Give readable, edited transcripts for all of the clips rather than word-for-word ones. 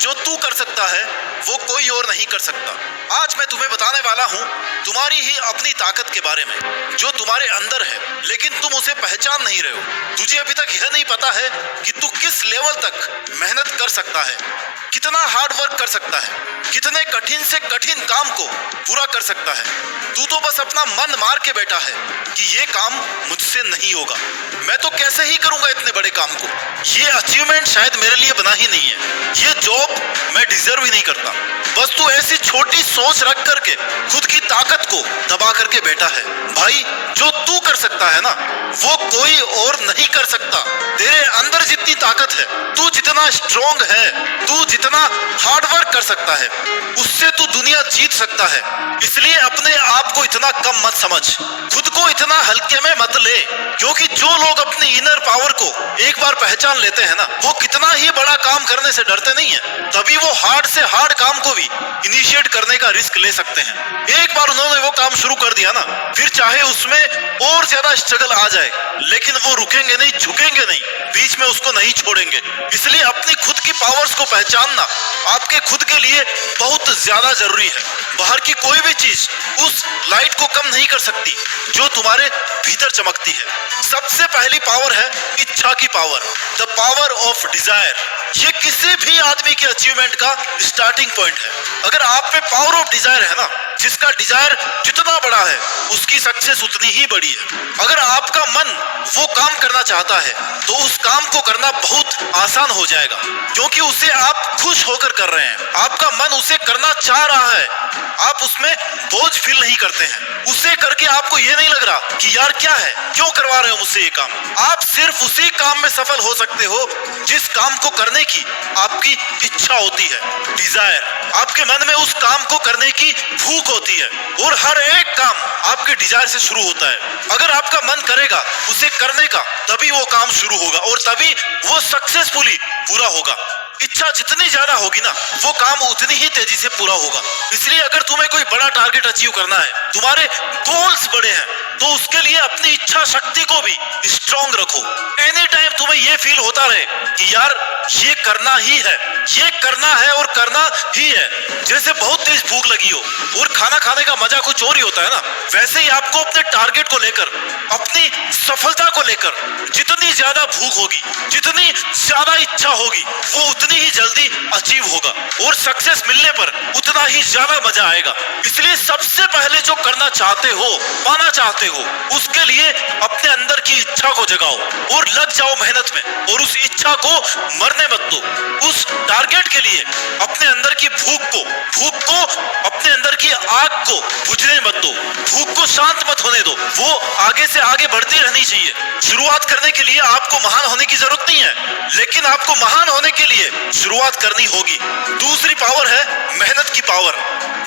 जो तू कर सकता है वो कोई और नहीं कर सकता। आज मैं तुम्हें बताने वाला हूँ तुम्हारी ही अपनी ताकत के बारे में, जो तुम्हारे अंदर है लेकिन तुम उसे पहचान नहीं रहे हो। तुझे अभी तक यह नहीं पता है कि तू किस लेवल तक मेहनत कर सकता है, कितना हार्ड वर्क कर सकता है, कितने कठिन से कठिन काम को पूरा कर सकता है। तू तो बस अपना मन मार के बैठा है कि ये काम मुझसे नहीं होगा, मैं तो कैसे ही करूंगा इतने बड़े काम को, ये अचीवमेंट शायद मेरे लिए बना ही नहीं है, ये जॉब मैं डिजर्व ही नहीं करता। बस तू ऐसी छोटी सोच रख करके खुद की ताकत को दबा करके बैठा है। भाई, जो तू कर सकता है ना वो कोई और नहीं कर सकता। तेरे अंदर जितनी ताकत है, तू जितना स्ट्रॉन्ग है, तू जितना हार्ड वर्क कर सकता है, उससे तू दुनिया जीत सकता है। इसलिए अपने आप को इतना कम मत समझ, खुद को इतना हल्के में मत ले, क्योंकि जो लोग अपनी इनर पावर को एक बार पहचान लेते हैं ना, वो कितना ही बड़ा काम करने से डरते नहीं है। तभी वो हार्ड से हार्ड काम को भी इनिशिएट करने का रिस्क ले सकते हैं। एक बार उन्होंने वो काम शुरू कर दिया ना, फिर चाहे उसमें और ज्यादा स्ट्रगल आ जाए, लेकिन वो रुकेंगे नहीं, झुकेंगे नहीं, बीच में उसको नहीं छोड़ेंगे। इसलिए अपनी खुद की पावर्स को पहचानना आपके खुद के लिए बहुत ज्यादा जरूरी है। बाहर की कोई भी चीज उस लाइट को कम नहीं कर सकती जो तुम्हारे भीतर चमकती है। सबसे पहली पावर है इच्छा की power, the power of desire. ये किसी भी आदमी के अचीवमेंट का स्टार्टिंग पॉइंट है। अगर आप में पावर ऑफ डिजायर है ना, जिसका डिजायर जितना बड़ा है उसकी सक्सेस उतनी ही बड़ी है। अगर आपका मन वो काम करना चाहता है तो उस काम को करना बहुत आसान हो जाएगा, क्योंकि उसे आप खुश होकर कर रहे हैं। आपका मन उसे करना चाह रहा है, आप उसमें बोझ फील नहीं करते हैं। उसे करके आपको ये नहीं लग रहा कि यार क्या है, क्यों करवा रहे हो मुझसे ये काम। आप सिर्फ उसी काम में सफल हो सकते हो जिस काम को करने की आपकी इच्छा होती है, डिजायर। आपके मन में उस काम को करने की भूख होती है, और हर एक काम आपके डिजायर से शुरू होता है। अगर आपका मन करेगा उसे करने का, तभी वो काम शुरू होगा और तभी वो सक्सेसफुली पूरा होगा। इच्छा जितनी ज्यादा होगी ना, वो काम उतनी ही तेजी से पूरा होगा। इसलिए अगर तुम्हें कोई बड़ा टारगेट अचीव करना है, तुम्हारे गोल्स बड़े हैं, तो उसके लिए अपनी इच्छा शक्ति को भी स्ट्रॉन्ग रखो। एनी टाइम तुम्हें ये फील होता रहे कि यार ये करना ही है, ये करना है और करना ही है। जैसे बहुत तेज भूख लगी हो और खाना खाने का मजा कुछ और ही होता है ना, वैसे ही आपको अपने टारगेट को लेकर, अपनी सफलता को लेकर जितनी ज्यादा भूख होगी, जितनी ज्यादा इच्छा होगी, वो उतनी ही जल्दी अचीव होगा और सक्सेस मिलने पर उतना ही ज्यादा मजा आएगा। इसलिए सबसे पहले जो करना चाहते हो, पाना चाहते हो, उसके लिए अपने अंदर की इच्छा को जगाओ और लग जाओ मेहनत में, और उस इच्छा को मरने मत दो। उस टारगेट के लिए अपने अंदर की भूख को अपने अंदर की आग को बुझने मत दो, भूख को शांत मत होने दो, वो आगे से आगे बढ़ती रहनी चाहिए। शुरुआत करने के लिए आपको महान होने की जरूरत नहीं है, लेकिन आपको महान होने के लिए शुरुआत करनी होगी। दूसरी पावर है मेहनत की power,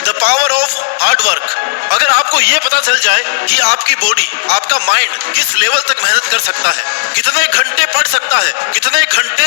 the power of hard work. अगर आपको यह पता चल जाए कि आपकी बॉडी, आपका माइंड किस लेवल तक मेहनत कर सकता है, कितने घंटे पढ़ सकता है, कितने घंटे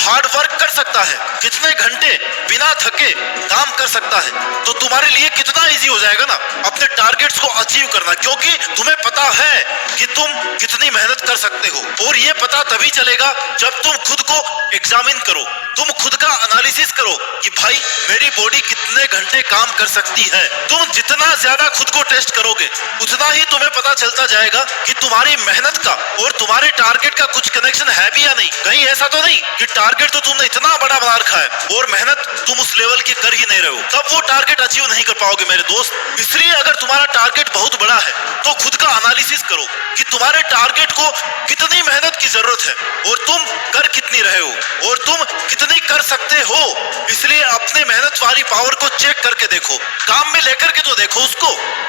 हार्ड वर्क कर सकता है, कितने घंटे बिना थके काम कर सकता है, तो तुम्हारे लिए कितना इजी हो जाएगा ना अपने टारगेट्स को अचीव करना, क्योंकि तुम्हें पता है कि तुम कितनी मेहनत कर सकते हो। और ये पता तभी चलेगा जब तुम खुद को एग्जामिन करो, तुम खुद का एनालिसिस करो कि भाई मेरी बॉडी कितने घंटे काम कर सकती है। तुम जितना ज्यादा खुद को टेस्ट करोगे, उतना ही तुम्हें पता चलता जाएगा कि तुम्हारी मेहनत का और तुम्हारे टारगेट का कुछ कनेक्शन है भी या नहीं। कहीं ऐसा तो नहीं कि टारगेट तो तुमने इतना बड़ा बना रखा है और मेहनत तुम उस लेवल की कर ही नहीं रहे हो, तब वो टारगेट अचीव नहीं कर पाओगे मेरे दोस्त। इसलिए अगर तुम्हारा टारगेट बहुत बड़ा है तो खुद का एनालिसिस करो कि तुम्हारे टारगेट को कितनी मेहनत की जरूरत है और तुम कर कितनी रहे हो और तुम कितनी कर सकते हो। इसलिए अपने मेहनत वाली पावर को चेक करके देखो, काम में लेकर के तो देखो उसको,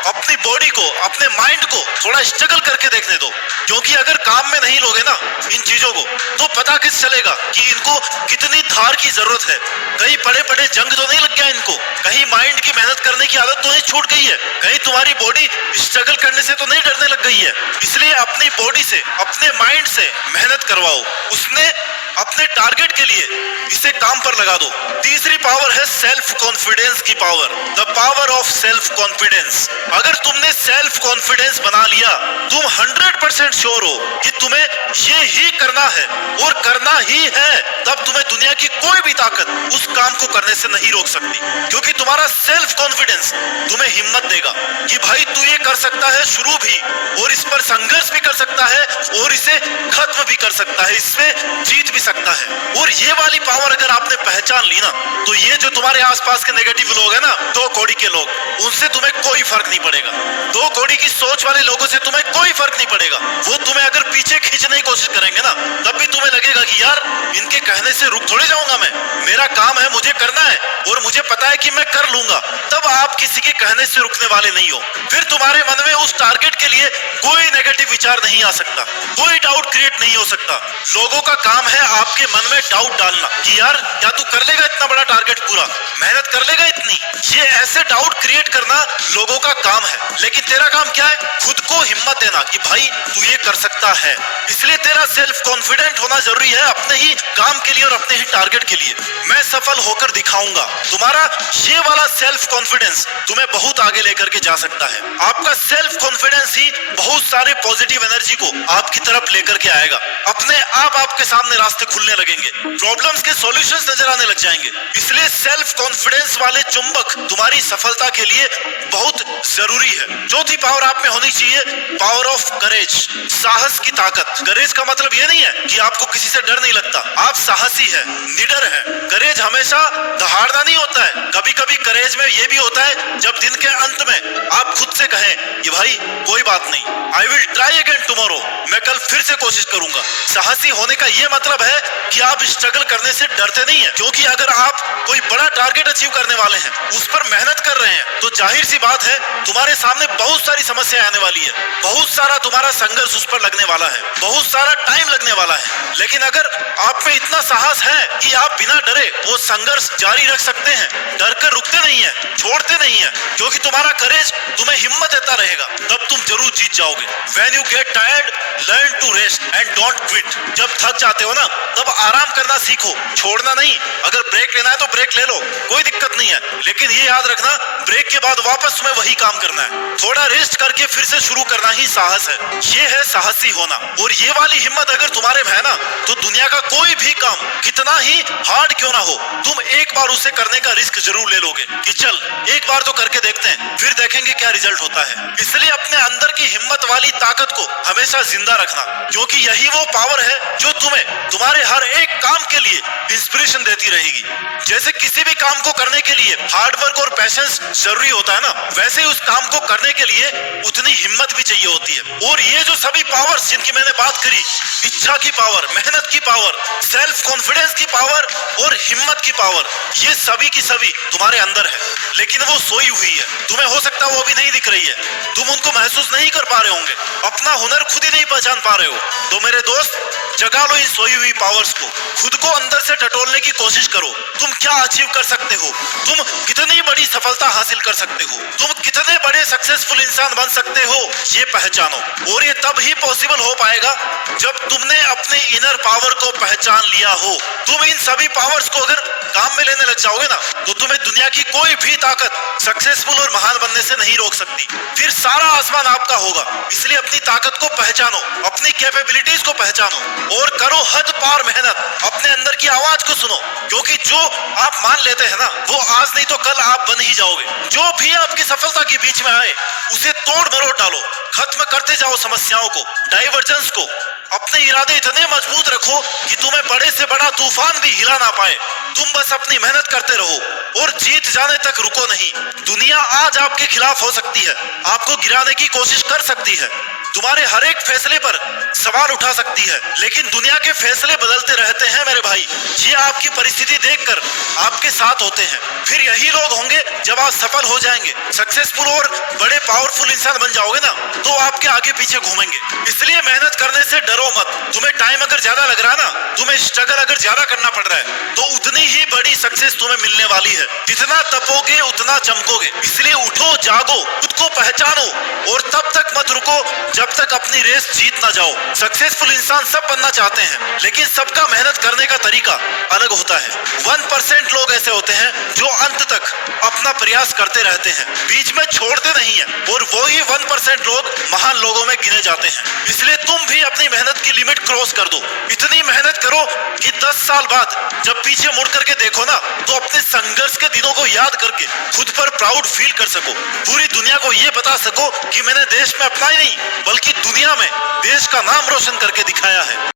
अपनी बॉडी को, अपने माइंड को थोड़ा स्ट्रगल करके देखने दो, क्योंकि अगर काम में नहीं लोगे ना इन चीजों को, तो पता किस चलेगा कि इनको कितनी धार की जरूरत है। कहीं पड़े पड़े जंग तो नहीं लग गया इनको, कहीं माइंड की मेहनत करने की आदत तो नहीं छूट गई है, कहीं तुम्हारी बॉडी स्ट्रगल करने से तो नहीं डरने लग गई है। इसलिए अपनी बॉडी से, अपने माइंड से मेहनत करवाओ। उसने अपने टारगेट के लिए इसे काम पर लगा दो। तीसरी पावर है सेल्फ कॉन्फिडेंस की power, the power of self confidence. अगर तुमने सेल्फ कॉन्फिडेंस बना लिया, तुम 100% श्योर हो कि तुम्हें ये ही करना है और करना ही है, तब तुम्हें दुनिया की कोई भी ताकत उस काम को करने से नहीं रोक सकती, क्योंकि तुम्हारा सेल्फ कॉन्फिडेंस तुम्हें हिम्मत देगा कि भाई तू ये कर सकता है शुरू भी, और इस पर संघर्ष भी कर सकता है और इसे खत्म भी कर सकता है, इसमें जीत भी सकता है। और ये वाली पावर अगर आपने पहचान ली ना, तो ये जो तुम्हारे आसपास के नेगेटिव लोग हैं ना, 2 कौड़ी के लोग, उनसे तुम्हें कोई फर्क नहीं पड़ेगा। 2 कौड़ी की सोच वाले लोगों से तुम्हें कोई फर्क नहीं पड़ेगा। वो तुम्हें अगर पीछे खींचने की कोशिश करेंगे ना, तब भी तुम्हें लगेगा कि यार इनके कहने से रुक थोड़ी जाऊंगा मैं, मेरा काम है, मुझे करना है और मुझे पता है कि मैं कर लूंगा। तब आप किसी के कहने से रुकने वाले नहीं हो। फिर तुम्हारे मन में उस टारगेट के लिए कोई नेगेटिव विचार नहीं आ सकता, कोई डाउट क्रिएट नहीं हो सकता। लोगों का काम है आपके मन में डाउट डालना कि यार क्या तू कर लेगा इतना बड़ा टारगेट पूरा, मेहनत कर लेगा इतनी। ये ऐसे डाउट क्रिएट करना लोगों का काम है, लेकिन तेरा काम क्या है? खुद को हिम्मत देना कि भाई तू ये कर सकता है। इसलिए तेरा सेल्फ कॉन्फिडेंट होना जरूरी है अपने ही काम के लिए और अपने ही टारगेट के लिए। मैं सफल होकर दिखाऊंगा। तुम्हारा ये वाला सेल्फ कॉन्फिडेंस तुम्हें बहुत आगे लेकर के जा सकता है। आपका सेल्फ कॉन्फिडेंस ही बहुत सारे पॉजिटिव एनर्जी को आपकी तरफ लेकर के आएगा। अपने आप आपके सामने रास्ते खुलने लगेंगे, प्रॉब्लम्स के सॉल्यूशंस नजर आने लग जाएंगे। इसलिए सेल्फ कॉन्फिडेंस वाले चुंबक तुम्हारी सफलता के लिए बहुत जरूरी है। चौथी पावर आप में होनी चाहिए पावर ऑफ करेज, साहस की ताकत। करेज का मतलब ये नहीं है कि आपको किसी से डर नहीं लगता, आप साहसी है, निडर है। करेज हमेशा दहाड़ना नहीं होता है। कभी कभी करेज में ये भी होता है जब दिन के अंत में आप खुद से कहें कि भाई कोई बात नहीं, I will try again tomorrow, मैं कल फिर से कोशिश करूंगा। साहसी होने का ये मतलब है कि आप स्ट्रगल करने से डरते नहीं है, क्योंकि अगर आप कोई बड़ा टारगेट अचीव करने वाले हैं, उस पर मेहनत कर रहे हैं, तो जाहिर सी बात है तुम्हारे सामने बहुत सारी समस्याएं आने वाली है, बहुत सारा तुम्हारा संघर्ष उस पर लगने वाला है, बहुत सारा टाइम लगने वाला है। लेकिन अगर आप में इतना साहस है कि आप बिना डरे वो संघर्ष जारी रख सकते हैं, डर कर रुकते नहीं है, छोड़ते नहीं है, क्योंकि तुम्हारा करेज तुम्हें हिम्मत देता रहेगा, तब तुम जरूर जीत जाओगे। When you get tired, learn to rest and don't quit. जब थक जाते हो ना, तब आराम करना सीखो, छोड़ना नहीं। अगर ब्रेक लेना है तो ब्रेक ले लो, कोई दिक्कत नहीं है, लेकिन ये याद रखना ब्रेक के बाद वापस तुम्हें वही काम करना है। थोड़ा रेस्ट करके फिर से शुरू करना ही साहस है। ये है साहसी होना। और ये वाली हिम्मत अगर तुम्हारे में है ना, तो दुनिया का कोई भी काम कितना ही हार्ड क्यों ना हो, तुम एक बार उसे करने का रिस्क जरूर ले लोगे कि चल एक बार तो करके देखते हैं, फिर देखेंगे क्या रिजल्ट होता है। इसलिए अपने अंदर की हिम्मत वाली ताकत को हमेशा जिंदा रखना, क्योंकि यही वो पावर है जो तुम्हें तुम्हारे हर एक काम के लिए इंस्पिरेशन देती रहेगी। जैसे किसी भी काम को करने के लिए हार्डवर्क और पैशंस जरूरी होता है ना, वैसे ही उस काम को करने के लिए उतनी हिम्मत भी चाहिए होती है। और ये जो सभी पावर्स जिनकी मैंने बात करी, इच्छा की पावर, मेहनत की पावर, सेल्फ कॉन्फिडेंस की पावर और हिम्मत की पावर, ये सभी की सभी तुम्हारे अंदर है, लेकिन वो सोई हुई है। तुम्हें हो सकता है वो अभी नहीं दिख रही है, तुम उनको महसूस नहीं कर पा रहे होंगे, अपना हुनर खुद ही नहीं पहचान पा रहे हो। तो मेरे दोस्त, जगा लो इन सोई हुई पावर्स को, खुद को अंदर से टटोलने की कोशिश करो। तुम क्या अचीव कर सकते हो, तुम कितनी बड़ी सफलता हासिल कर सकते हो, तुम कितने बड़े सक्सेसफुल इंसान बन सकते हो, ये पहचानो। और ये तब ही पॉसिबल हो पाएगा जब तुमने अपने इनर पावर को पहचान लिया हो। तुम इन सभी पावर्स को अगर काम में लेने लग जाओगे ना, तो तुम्हें दुनिया की कोई भी ताकत सक्सेसफुल और महान बनने से नहीं रोक सकती। फिर सारा आसमान आपका होगा। इसलिए अपनी ताकत को पहचानो, अपनी कैपेबिलिटीज को पहचानो और करो हद पार मेहनत। अपने अंदर की आवाज को सुनो, क्योंकि जो आप मान लेते हैं ना, वो आज नहीं तो कल आप बन ही जाओगे। जो भी आपकी सफलता के बीच में आए, उसे तोड़ मरोड़ डालो, खत्म करते जाओ समस्याओं को, डाइवर्जेंस को। अपने इरादे इतने मजबूत रखो कि तुम्हें बड़े से बड़ा तूफान भी हिला ना पाए। तुम बस अपनी मेहनत करते रहो और जीत जाने तक रुको नहीं। दुनिया आज आपके खिलाफ हो सकती है, आपको गिराने की कोशिश कर सकती है, तुम्हारे हर एक फैसले पर सवाल उठा सकती है, लेकिन दुनिया के फैसले बदलते रहते हैं मेरे भाई। ये आपकी परिस्थिति देखकर आपके साथ होते हैं। फिर यही लोग होंगे जब आप सफल हो जाएंगे, सक्सेसफुल और बड़े पावरफुल इंसान बन जाओगे ना, तो आपके आगे पीछे घूमेंगे। इसलिए मेहनत करने से डरो मत। तुम्हें टाइम अगर ज्यादा लग रहा है ना, तुम्हें स्ट्रगल अगर ज्यादा करना पड़ रहा है, तो उतनी ही बड़ी सक्सेस तुम्हें मिलने वाली है। जितना तपोगे उतना चमकोगे, इसलिए उठो, जागो, खुद को पहचानो और तब तक मत रुको जब तक अपनी रेस जीत ना जाओ। सक्सेसफुल इंसान सब बनना चाहते हैं, लेकिन सबका मेहनत करने का तरीका अलग होता है। 1% लोग ऐसे होते हैं जो अंत तक अपना प्रयास करते रहते हैं, बीच में छोड़ते नहीं है, और वो ही 1% लोग महान लोगों में गिने जाते हैं। इसलिए तुम भी अपनी मेहनत की लिमिट क्रॉस कर दो। इतनी मेहनत करो कि 10 साल बाद जब पीछे मुड़ करके देखो ना, तो अपने संघर्ष के दिनों को याद करके खुद पर प्राउड फील कर सको। पूरी दुनिया को ये बता सको कि मैंने देश में अपना ही नहीं बल्कि दुनिया में देश का नाम रोशन करके दिखाया है।